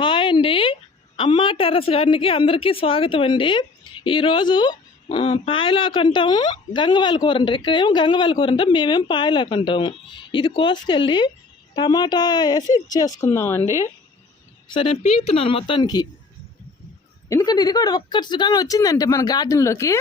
Hi అండి. అమ్మ terrace గార్డెన్కి అందరికీ స్వాగతం అండి. ఈరోజు పాయలాకు అంటాము గంగవాల కూర అంటారు ఇక్కడేమో గంగవాల కూర అంటాం మేమేం పాయలాకు అంటాము. ఇది కోసుకెళ్ళి టమాటా వేసి చేసుకుందామండి. సరే నేను పీకుతున్నాను మొత్తానికి. ఎందుకంటే ఇది కూడా ఒక్కటిగానే వచ్చిందంటే మన గార్డెన్లోకి.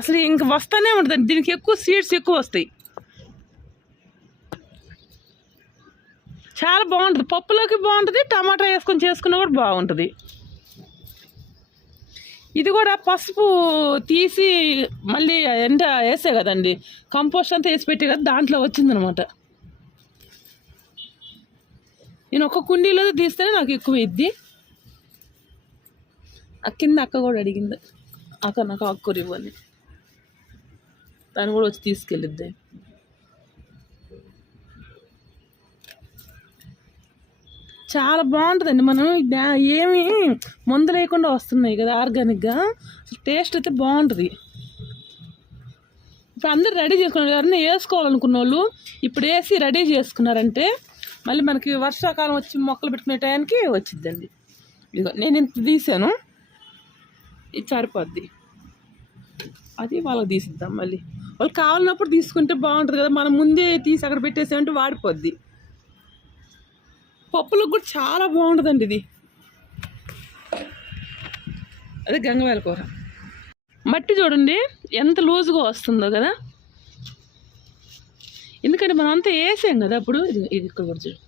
అసలు ఇంక వస్తూనే ఉంటుంది దీనికి ఎక్కువ సీడ్స్ ఎక్కువ వస్తాయి. చాలా బాగుంటుంది. పప్పులోకి బాగుంటుంది టమాటా వేసుకొని చేసుకున్నా కూడా బాగుంటుంది. ఇది కూడా పసుపు తీసి మళ్ళీ ఎండ వేసే కదండి కంపోస్ట్ అంతా వేసి పెట్టే కదా దాంట్లో వచ్చిందనమాట. నేను ఒక కుండీలో తీస్తేనే నాకు ఎక్కువ ఇద్ది అక్కింది కింద అక్క కూడా అడిగింది అక్క నాకు ఆకుకూర ఇవ్వాలి దాన్ని కూడా వచ్చి తీసుకెళ్ళిద్ది. చాలా బాగుంటుందండి. మనం ఏమి మందు లేకుండా వస్తున్నాయి కదా ఆర్గానిక్గా. టేస్ట్ అయితే బాగుంటుంది. ఇప్పుడు అందరు రెడీ చేసుకున్నారు. ఎవరైనా వేసుకోవాలనుకున్న వాళ్ళు ఇప్పుడు వేసి రెడీ చేసుకున్నారంటే మళ్ళీ మనకి వర్షాకాలం వచ్చి మొక్కలు పెట్టుకునే టైంకి వచ్చిద్దండి. ఇదిగో నేను ఇంత తీసాను. ఇది సరిపోద్ది. అది వాళ్ళకి తీసిద్దాం మళ్ళీ. వాళ్ళు కావాలన్నప్పుడు తీసుకుంటే బాగుంటుంది కదా. మనం ముందే తీసి అక్కడ పెట్టేసామంటే వాడిపోద్ది. పప్పులకు కూడా చాలా బాగుంటుందండి ఇది. అదే గంగవేల కూర. మట్టి చూడండి ఎంత లూజుగా వస్తుందో కదా. ఎందుకంటే మనం అంతా వేసాం కదా అప్పుడు ఇది ఇది ఇక్కడ కూడా చూడు.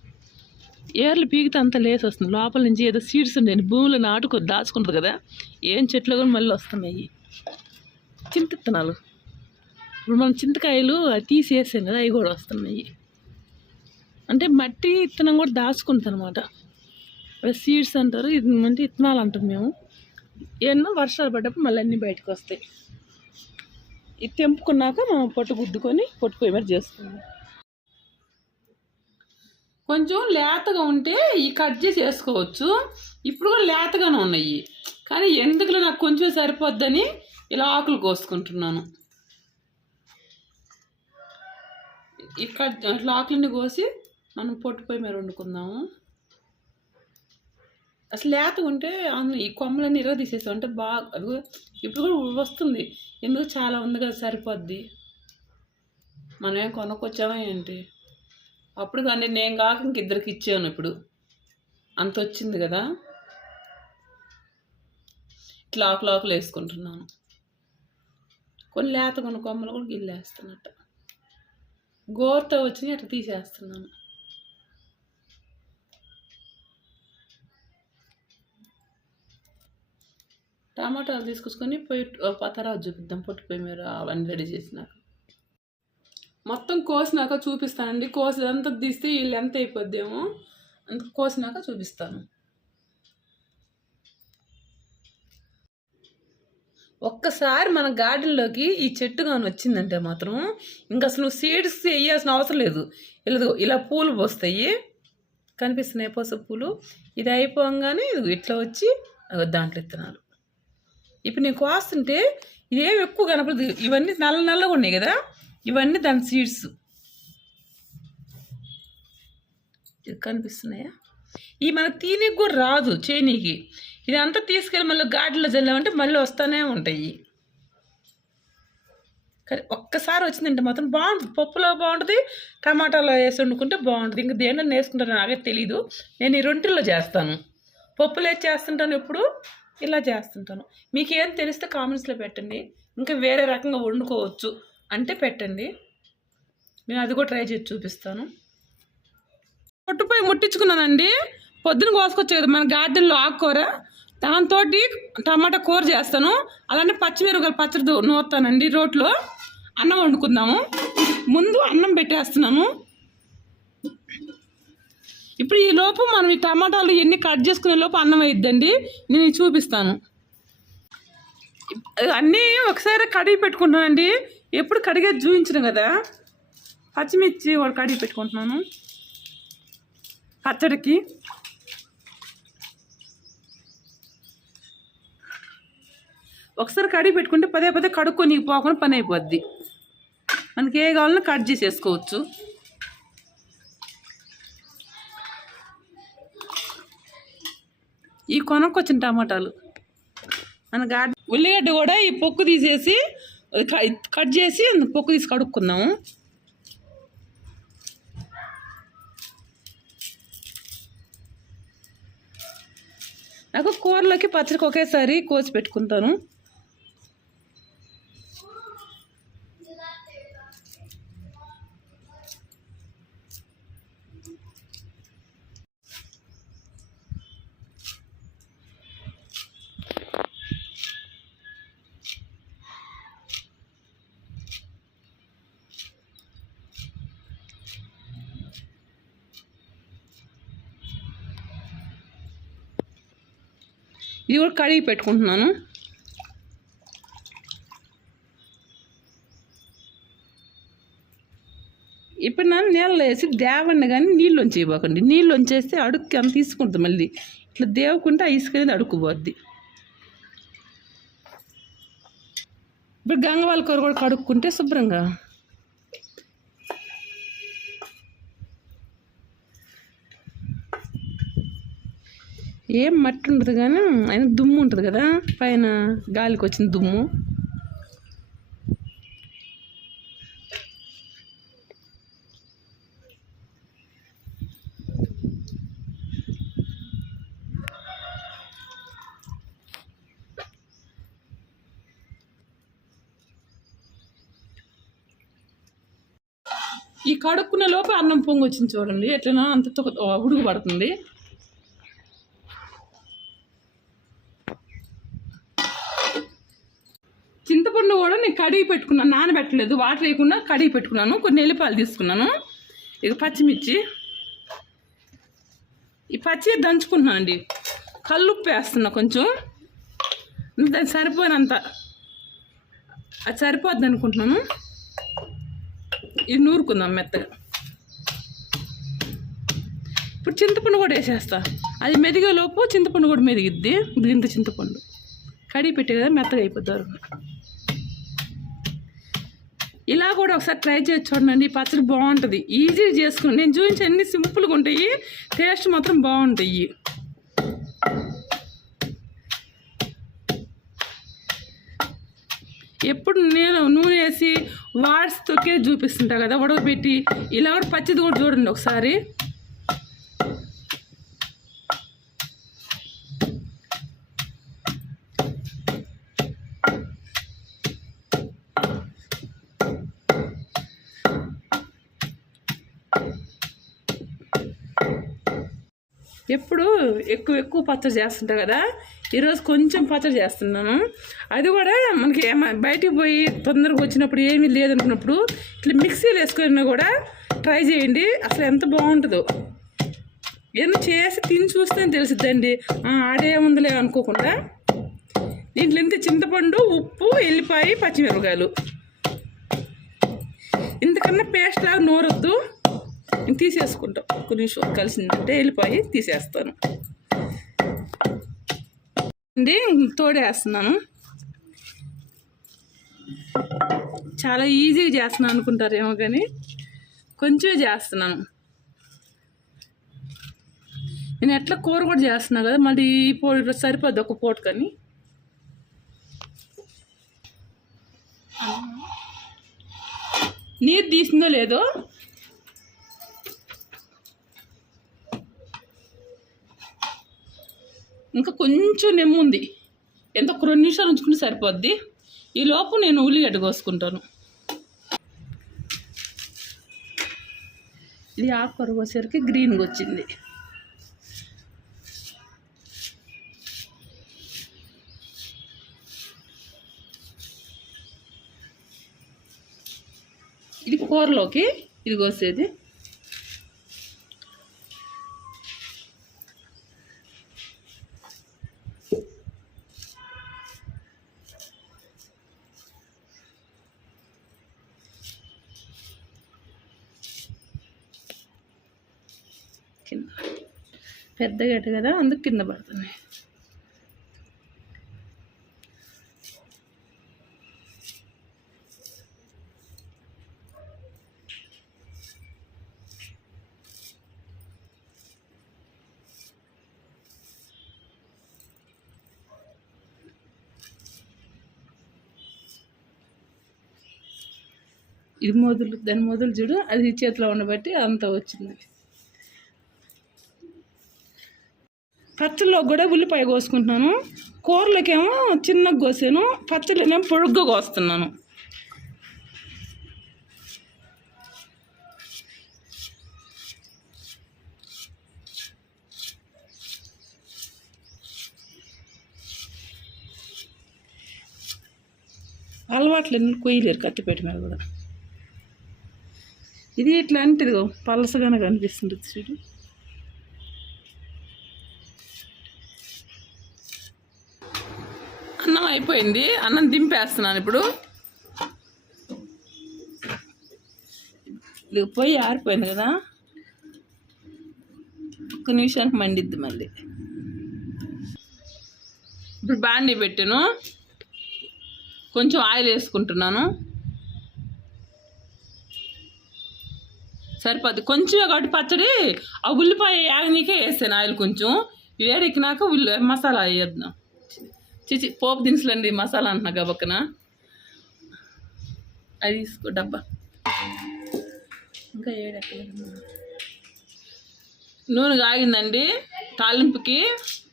ఏర్లు పీకితే అంత లేసి వస్తుంది. లోపల నుంచి ఏదో సీడ్స్ ఉండేది భూమిలో నాటుకో దాచుకుంటుంది కదా. ఏం చెట్లు కూడా మళ్ళీ వస్తున్నాయి. చింతిత్తనాలు. ఇప్పుడు మనం చింతకాయలు అది తీసి వేసాం కదా అవి కూడా వస్తున్నాయి. అంటే మట్టి ఇత్తనం కూడా దాచుకుంటుంది అనమాట అదే సీడ్స్ అంటారు ఇది అంటే ఇత్తనాలు అంటాం మేము. ఎన్నో వర్షాలు పడ్డప్పుడు మళ్ళీ అన్నీ బయటకు వస్తాయి. ఇది తెంపుకున్నాక మనం పొట్టు గుద్దుకొని పొట్టు పొయ్యి మీద చేసుకుందాం కొంచెం లేతగా ఉంటే ఈ కట్ చేసి వేసుకోవచ్చు. ఇప్పుడు కూడా లేతగానే ఉన్నాయి. కానీ ఎందుకులో నాకు కొంచెం సరిపోద్దని ఇలా ఆకులు కోసుకుంటున్నాను. ఈ కట్ అట్లా ఆకులని కోసి మనం పొట్టు పొయ్యి మీద వండుకుందాము. అసలు లేత ఉంటే ఈ కొమ్మలన్నీ ఇరగ తీసేస్తాం. అంటే బాగా అది ఇప్పుడు కూడా వస్తుంది. ఎందుకు చాలా ఉంది కదా సరిపోద్ది. మనం కొనుక్కొచ్చామా ఏంటి? అప్పుడు కానీ నేను కాక ఇంక ఇద్దరికి ఇచ్చాను ఇప్పుడు. అంత వచ్చింది కదా. ఇట్లా ఆకులు ఆకులు వేసుకుంటున్నాను. కొన్ని లేత కొన్ని కొమ్మలు కూడా గిల్లేస్తున్నట్టు. గోరుతో వచ్చినాయి అట్లా తీసేస్తున్నాను. టమాటాలు తీసుకొచ్చుకొని పొయ్యి తర్వాత చూపిద్దాం. పొట్టు పొయ్యి మీద అవన్నీ రెడీ చేసినాక. మొత్తం కోసినాక చూపిస్తానండి. కోసిదంతా తీస్తే వీళ్ళు ఎంత అయిపోద్దేమో. అంత కోసినాక చూపిస్తాను. ఒక్కసారి మన గార్డెన్లోకి ఈ చెట్టు కానీ వచ్చిందంటే మాత్రం ఇంకా అసలు సీడ్స్ వేయాల్సిన అవసరం లేదు. ఇలా ఇలా పూలు పోస్తాయి. కనిపిస్తున్నాయి పసుపు పూలు. ఇది అయిపోగానే ఇట్లా వచ్చి దాంట్లో ఇత్తనాలు. ఇప్పుడు నేను కోస్తుంటే ఇదేం ఎక్కువ కనపడదు. ఇవన్నీ నల్ల నల్లగా ఉన్నాయి కదా? ఇవన్నీ దాని సీడ్స్ ఇది కనిపిస్తున్నాయా? ఈ మన తీనికి కూడా రాదు చేనీకి. ఇదంతా తీసుకెళ్ళి మళ్ళీ గాడిలో చల్లామంటే మళ్ళీ వస్తూనే ఉంటాయి. కానీ ఒక్కసారి వచ్చిందంటే మాత్రం బాగుంటుంది. పప్పులో బాగుంటుంది టమాటాలో వేసి వండుకుంటే బాగుంటుంది. ఇంకా దేనిలో వేసుకుంటాను నాకే తెలీదు. నేను ఈ రొంటిల్లో చేస్తాను. పప్పులో వేసి చేస్తుంటాను ఎప్పుడు ఇలా చేస్తుంటాను. మీకు ఏం తెలిస్తే కామెంట్స్లో పెట్టండి. ఇంకా వేరే రకంగా వండుకోవచ్చు అంటే పెట్టండి. నేను అది కూడా ట్రై చేసి చూపిస్తాను. పొట్టుపోయి ముట్టించుకున్నానండి. పొద్దున కోసుకొచ్చే కదా మన గార్డెన్లో ఆకుకూర. దాంతో టమాటా కూర చేస్తాను. అలానే పచ్చిమిరపకాయలు పచ్చడి నూరుతానండి రోట్లో. అన్నం వండుకుందాము. ముందు అన్నం పెట్టేస్తున్నాను. ఇప్పుడు ఈ లోపు మనం ఈ టమాటాలు ఎన్ని కట్ చేసుకునే లోపు అన్నం అయిద్దండి. నేను చూపిస్తాను. అన్నీ ఒకసారి కడిగి పెట్టుకుంటున్నానండి. ఎప్పుడు కడిగేది చూపించను కదా. పచ్చిమిర్చి కూడా కడిగి పెట్టుకుంటున్నాను. పచ్చడికి. ఒకసారి కడిగి పెట్టుకుంటే పదే పదే కడుక్కొని పోకుండా పని అయిపోద్ది. మనకి ఏ కావాలన్నా కట్ చేసేసుకోవచ్చు. ఈ కొనకొచ్చిన టమాటాలు. మన గార్డెన్ ఉల్లిగడ్డ కూడా ఈ పొక్కు తీసేసి కట్ చేసి పొక్కు తీసి కడుక్కుందాము. నాకు కూరలోకి పచ్చడికి ఒకేసారి కోసి పెట్టుకుంటాను. కూడా కడిగి పెట్టుకుంటున్నాను. ఇప్పుడు నన్ను నీళ్ళలో వేసి దేవండి కానీ నీళ్ళు ఇవ్వకండి నీళ్ళు వంచేస్తే అడుక్కి అంత తీసుకుంటుంది మళ్ళీ. ఇట్లా దేవుకుంటే ఆ ఇసుక అనేది అడుక్కుపోద్ది. ఇప్పుడు గంగవాళ్ళ కూర కూడా కడుక్కుంటే శుభ్రంగా ఏం మట్టి ఉండదు కానీ ఆయన దుమ్ము ఉంటుంది కదా పైన గాలికి వచ్చిన దుమ్ము. ఈ కడుక్కున్న లోపు అన్నం పొంగి వచ్చింది చూడండి ఎట్లనో అంత ఉడుగు పడుతుంది చింతపండు కూడా నేను కడిగి పెట్టుకున్నాను నానబెట్టలేదు వాటర్ వేయకుండా కడిగి పెట్టుకున్నాను కొన్ని ఎల్లిపాయలు తీసుకున్నాను. ఇది పచ్చిమిర్చి. ఈ పచ్చి దంచుకున్నాను అండి. కల్లుప్పు వేస్తున్నా కొంచెం. దాన్ని సరిపోయినంత. అది సరిపోద్ది అనుకుంటున్నాను. ఇది నూరుకుందాం మెత్తగా. ఇప్పుడు చింతపండు కూడా వేసేస్తా. అది మెదిగే లోపు చింతపండు కూడా మెదిగిద్ది. ఇప్పుడు ఇంత చింతపండు. కడిగి పెట్టే కదా మెత్తగా అయిపోతారు ఇలా కూడా ఒకసారి ట్రై చేసి చూడండి. పచ్చడి బాగుంటుంది. ఈజీ చేసుకుని నేను చూపించి అన్ని సింపుల్గా ఉంటాయి. టేస్ట్ మాత్రం బాగుంటాయి. ఎప్పుడు నేను నూనె వేసి వాడ్స్ తొక్కే చూపిస్తుంటా కదా ఉడకబెట్టి ఇలా కూడా పచ్చిది కూడా చూడండి ఒకసారి. ఎప్పుడు ఎక్కువ ఎక్కువ పచ్చడి చేస్తుంటా కదా? ఈరోజు కొంచెం పచ్చడి చేస్తున్నాను. అది కూడా మనకి బయటికి పోయి తొందరగా వచ్చినప్పుడు ఏమీ లేదనుకున్నప్పుడు ఇట్లా మిక్సీలు వేసుకొని కూడా ట్రై చేయండి. అసలు ఎంత బాగుంటుందో. ఏమో చేసి తిని చూస్తే తెలిసిద్దండి. ఆడేముందిలే అనుకోకుండా. దీంట్లో ఇంత చింతపండు ఉప్పు ఎల్లిపాయ పచ్చిమిరపకాయలు. ఇంతకన్నా పేస్ట్ లాగా నూరొద్దు. నేను తీసేసుకుంటాం. కొన్ని నిమిషం కలిసిందంటే వెళ్ళిపోయి తీసేస్తాను. అండి తోడేస్తున్నాను. చాలా ఈజీగా చేస్తున్నాను అనుకుంటారేమో కానీ కొంచెం చేస్తున్నాను. నేను ఎట్లా కూర కూడా చేస్తున్నా కదా మళ్ళీ ఈ పూట సరిపోద్ది ఒక పూట కానీ. నీరు తీసిందో లేదో ఇంకా కొంచెం నెమ్ము ఉంది. ఎంత ఒక రెండు నిమిషాలు ఉంచుకుంటే సరిపోద్ది. ఈ లోపు నేను ఉల్లిగడ్డ కోసుకుంటాను. ఇది ఆకుకూర కోసేసరికి గ్రీన్గా వచ్చింది. ఇది కూరలోకి ఇది కోసేది. పెద్ద గడ్డ కదా అందుకు కింద పడుతున్నాయి ఇది మొదలు దాని మొదలు చూడు అది చేతిలో ఉండబట్టి అంత వచ్చింది. పచ్చళ్ళలో కూడా ఉల్లిపాయ కోసుకుంటున్నాను. కూరలకేమో చిన్నగా కోసాను పచ్చళ్ళనేమో పొడుగ్గా కోస్తున్నాను. అలవాట్లు కొయ్యలేరు కత్తిపేట మీద కూడా. ఇది ఇట్లాంటిది పలసగానే కనిపిస్తుంది చూడు అన్నం అయిపోయింది. అన్నం దింపేస్తున్నాను ఇప్పుడు. పోయి పొయ్యి ఆరిపోయింది కదా. ఒక్క నిమిషానికి మండిద్ది మళ్ళీ. ఇప్పుడు బాండీ పెట్టాను. కొంచెం ఆయిల్ వేసుకుంటున్నాను. సరిపోద్ది. కొంచెమే కాబట్టి పచ్చడి. ఆ ఉల్లిపాయ యాగనీకే వేసాను ఆయిల్ కొంచెం. వేడెక్కినాక ఉల్లి మసాలా వేద్దాం. చిచి పోపు దినుసులండి మసాలా అంటున్నా గబక్కన అది తీసుకో డబ్బా. ఇంకా ఏడెక్కలేదు నూనె కాగిందండి తాలింపుకి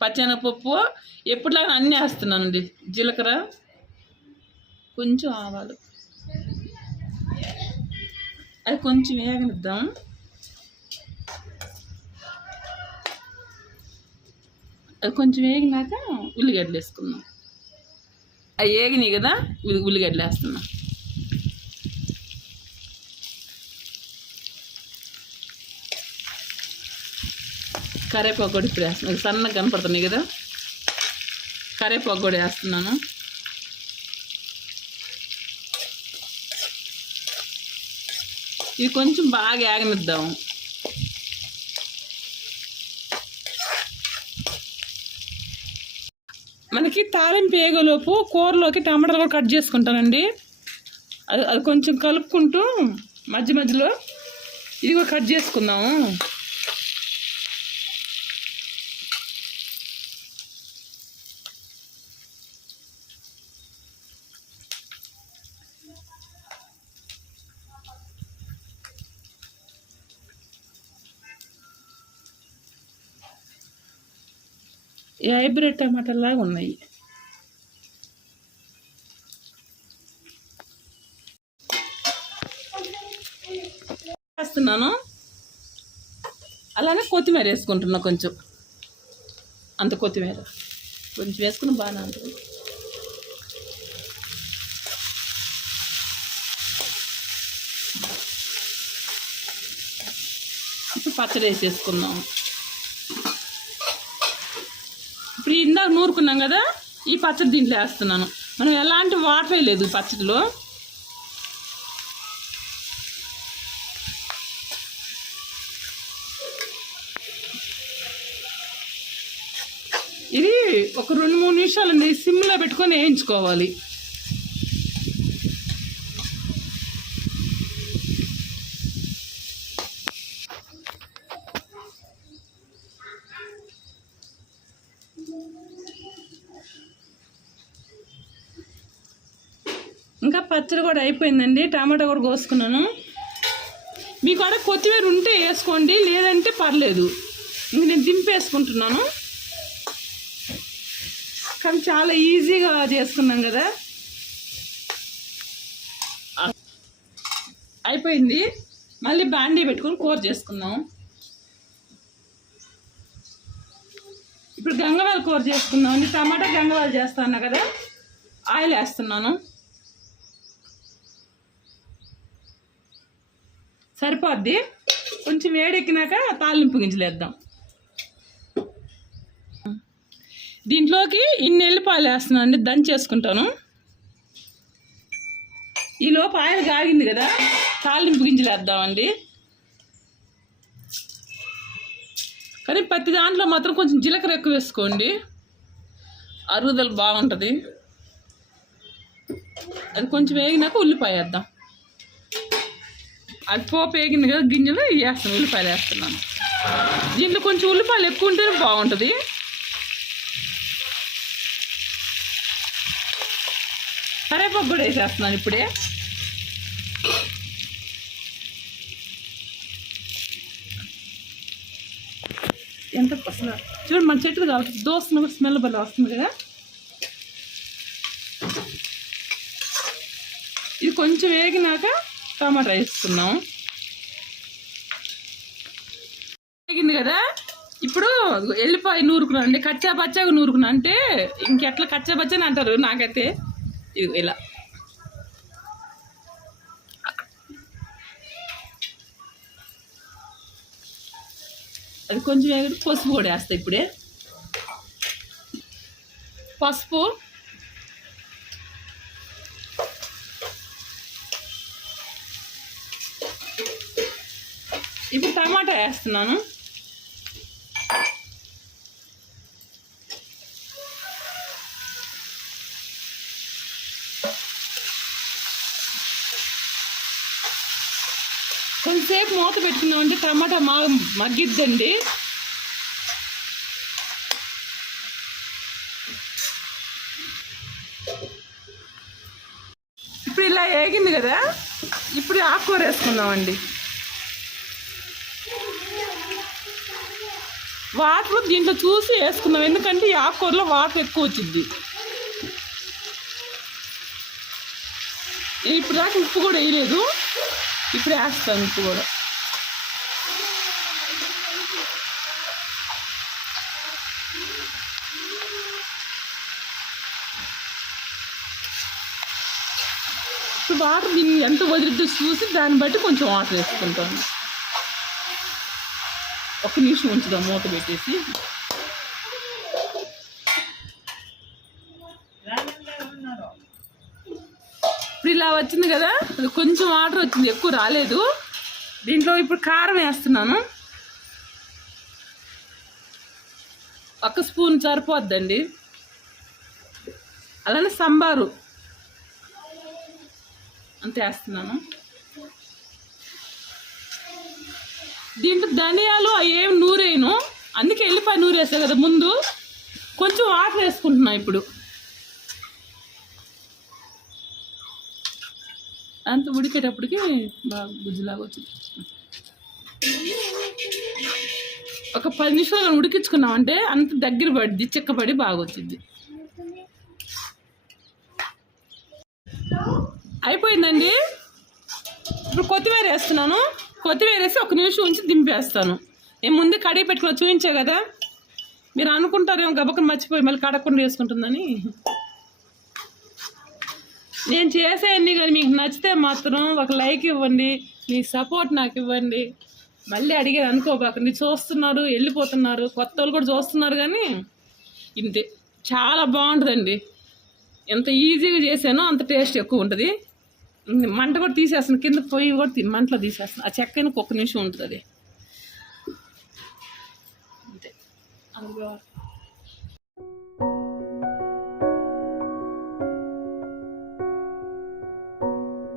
పచ్చెనపప్పు ఎప్పటిలాగా అన్నీ వేస్తున్నానండి జీలకర్ర. కొంచెం ఆవాలు. అది కొంచెం వేగనిద్దాం. అది కొంచెం వేగినాక ఉల్లిగడ్డలు వేసుకుందాం. అవి వేగినాయి కదా ఉల్లిగడ్డలు వేస్తున్నాం. కరేపాకు కూడా ఇప్పుడు వేస్తున్నాను సన్నగా కనపడుతున్నాయి కదా. కరేపాకు కూడా వేస్తున్నాను. ఇవి కొంచెం బాగా ఆగనిద్దాం మనకి తాలింపు వేగలోపు కూరలోకి టమాటాలు కూడా కట్ చేసుకుంటానండి. అది అది కొంచెం కలుపుకుంటూ మధ్య మధ్యలో ఇది కూడా కట్ చేసుకుందాము. హైబ్రిడ్ టమాటాలాగా ఉన్నాయి. వేస్తున్నాను అలానే కొత్తిమీర వేసుకుంటున్నా కొంచెం. అంత కొత్తిమీర. కొంచెం వేసుకుని బాగానే ఉంటుంది. ఇప్పుడు పచ్చడి వేసేసుకుందాం ఇప్పుడు ఇందాక నూరుకున్నాం కదా ఈ పచ్చడి దీంట్లో వేస్తున్నాను. మనం ఎలాంటి వాటర్ వేయలేదు ఈ పచ్చడిలో. ఇది ఒక రెండు మూడు నిమిషాలండి సిమ్లో పెట్టుకొని వేయించుకోవాలి ఇంకా పచ్చడి కూడా అయిపోయిందండి. టమాటా కూడా కోసుకున్నాను. మీ కాడ కొత్తిమీర ఉంటే వేసుకోండి లేదంటే పర్లేదు. ఇంక నేను దింపేసుకుంటున్నాను. కానీ చాలా ఈజీగా చేసుకున్నాం కదా. అయిపోయింది. మళ్ళీ బాండీ పెట్టుకొని కూర చేసుకుందాం. ఇప్పుడు గంగవాల కూర చేసుకుందాం. అండి టమాటా గంగవాలు చేస్తాను కదా. ఆయిల్ వేస్తున్నాను. సరిపోద్ది. కొంచెం వేడెక్కినాక తాలింపు గింజలు వేద్దాం. దీంట్లోకి ఇన్ని ఎల్లిపాయలు వేస్తున్నాను అండి దంచేసుకుంటాను ఈలోపు లోపు ఆయిల్ కాగింది కదా తాలింపు గింజలు వేద్దామండి. కానీ ప్రతి దాంట్లో మాత్రం కొంచెం జీలకర్ర ఎక్కువ వేసుకోండి. అరుగుదల బాగుంటుంది. అది కొంచెం వేగినాక ఉల్లిపాయ వేద్దాం. అది పోపు వేగింది కదా గింజలు వేస్తాను ఉల్లిపాయలు వేస్తున్నాను. దీంట్లో కొంచెం ఉల్లిపాయలు ఎక్కువ ఉంటేనే బాగుంటుంది. కరేపాకు కూడా వేసేస్తున్నాను ఇప్పుడే. ఎంత అసలు చూడు మన చెట్టు కావాలి దోస్తున్న స్మెల్ బల్ల వస్తుంది కదా. ఇది కొంచెం వేగినాక టమాటా వేస్తున్నాం వేగింది కదా? ఇప్పుడు ఎల్లిపాయ నూరుకున్నాను అండి కచ్చా పచ్చాగా నూరుకున్నా అంటే ఇంకెట్లా కచ్చా పచ్చని అంటారు నాకైతే. ఇది ఇలా. అది కొంచెం పసుపు కూడా వేస్తా ఇప్పుడే. పసుపు ఇప్పుడు టమాటా వేస్తున్నాను. కొంతసేపు మూత పెట్టుకున్నామంటే టమాటా మా మగ్గిద్దండి. ఇప్పుడు ఇలా వేగింది కదా? ఇప్పుడు ఆకుకూర వేసుకుందామండి. వాటర్ దీంట్లో చూసి వేసుకుందాం. ఎందుకంటే ఈ ఆకుకూరలో వాటర్ ఎక్కువ వచ్చింది. ఇప్పుడు దాకా ఉప్పు కూడా వేయలేదు. ఇప్పుడు వేస్తాను ఉప్పు కూడా. ఇప్పుడు వాటర్ దీన్ని ఎంత వదిలిద్దో చూసి దాన్ని బట్టి కొంచెం వాటర్ వేసుకుంటాను. ఒక నిమిషం ఉంచుదాం మూత పెట్టేసి. ఇప్పుడు ఇలా వచ్చింది కదా అది కొంచెం వాటర్ వచ్చింది ఎక్కువ రాలేదు. దీంట్లో ఇప్పుడు కారం వేస్తున్నాను. ఒక స్పూన్ సరిపోద్దండి. అలానే సంబారు. అంత వేస్తున్నాను. దీంట్లో ధనియాలు అవి ఏం నూరేను. అందుకే వెళ్ళిపోయి నూరేసా కదా ముందు. కొంచెం వాటర్ వేసుకుంటున్నా ఇప్పుడు. అంత ఉడికేటప్పటికి బాగా గుజ్జులాగా వచ్చింది. ఒక పది నిమిషాలు ఉడికించుకున్నాం ఉడికించుకున్నామంటే అంత దగ్గర పడింది చిక్కపడి బాగా వచ్చింది. అయిపోయిందండి. ఇప్పుడు కొత్తిమీర వేస్తున్నాను. కొత్తిమీర వేసి ఒక నిమిషం ఉంచి దింపేస్తాను. నేను ముందు కడిగి పెట్టుకుని చూపించా కదా? మీరు అనుకుంటారేమో గబక్కన మర్చిపోయి మళ్ళీ కడగకుండా వేసుకుంటుందని. నేను చేసేయండి కానీ మీకు నచ్చితే మాత్రం ఒక లైక్ ఇవ్వండి మీ సపోర్ట్ నాకు ఇవ్వండి. మళ్ళీ అడిగేది అనుకోబాకండి చూస్తున్నారు వెళ్ళిపోతున్నారు. కొత్త వాళ్ళు కూడా చూస్తున్నారు కానీ ఇంతే. చాలా బాగుంటుందండి. ఎంత ఈజీగా చేసానో అంత టేస్ట్ ఎక్కువ ఉంటుంది. మంట కూడా తీసేస్తాను కింద పొయ్యి కూడా మంటలో తీసేస్తాను. ఆ చెక్క ఒక్కొక్క నిమిషం ఉంటుంది అది. అంతే. అందులో